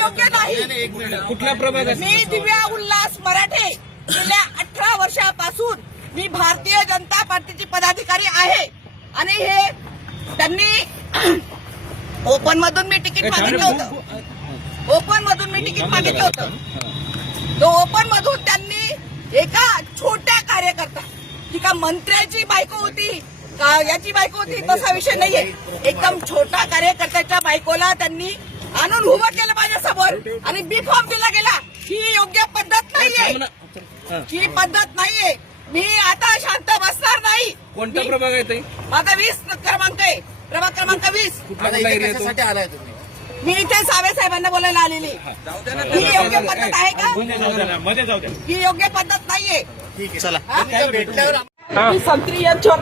योग्य नाही। कुठला प्रभाग आहे? मी दिव्या उल्हास मराठे, गेल्या 18 वर्षापासून मी भारतीय जनता पार्टीची पदाधिकारी आहे आणि हे त्यांनी ओपन मधून मी तिकीट मागितलं होतं। ओपन मधून मी तिकीट मागितलं होतं। तो ओपन मधून त्यांनी एका छोट्या कार्यकर्ता, जी का मंत्र्याची बायको होती का याची बायको होती तसा विषय नाहीये, एकदम छोटा कार्यकर्त्याच्या बायकोला त्यांनी आणून उभं केलं माझ्यासमोर आणि बी फॉर्म दिला गेला। ही योग्य पद्धत नाहीये, ही पद्धत नाहीये। मी आता शांत बसणार नाही। कोणता प्रभाग आहे ताई? माझा 20 क्रमांक आहे, प्रभाग क्रमांक 20। कशासाठी आलाय तुम्ही? मी इथे सावे साहेबांना बोलायला आलेली। ही योग्य पद्धत आहे का? मध्ये जाऊ द्या। ही योग्य पद्धत नाहीये। ठीक आहे, चला भेटल्यावर संत्री यांच्या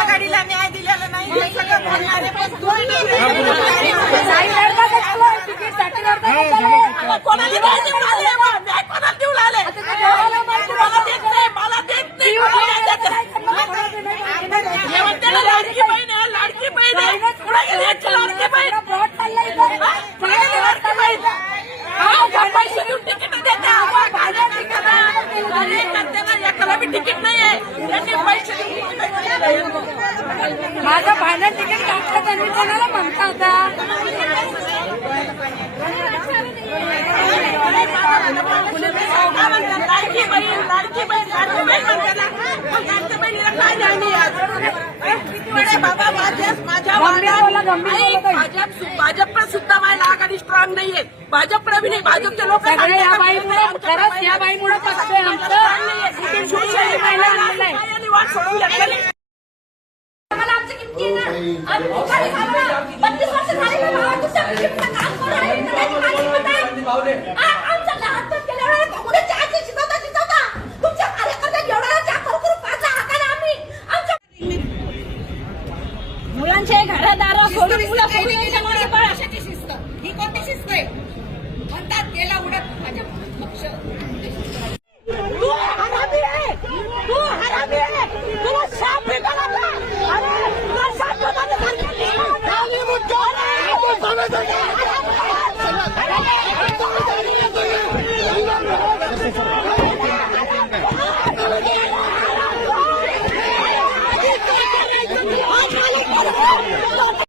आघाडीला न्याय दिलेला नाही हे सगळं बोलणारे कोणाला देऊन आले मला देत नाही लाडकी बहीण आहे, लाडकी बहीण आहे, लाडकी बहीण पैसे देऊन तिकीट देते एकाला बी तिकीट नाहीये, त्यांनी पैसे माझं फायनल तिकीट काढलं त्यांनी कोणाला म्हणता होता लाडकी बहीण लाडकी बहीण लाडकी बहीण म्हणताना लाडकी बहिणीला काय नाही आज बाबा माझ्या भाजपला सुद्धा माझ्या आघाडी स्ट्रॉंग नाहीये। भाजपला बी नाही, भाजपचे लोक या बाईमुळे खरंच या बाईमुळे पक्ष आहे आमचं शिवसेना महिला वाट सोडून घेतलेली। आम्हाला आमची किमती आहे ना, आम्ही भिकारी झालो ना, 32 वर्ष झाली ना, भावा तुमच्या किमतीचं काम करून राहिले, तर त्यांनी माझी किंमत आहे।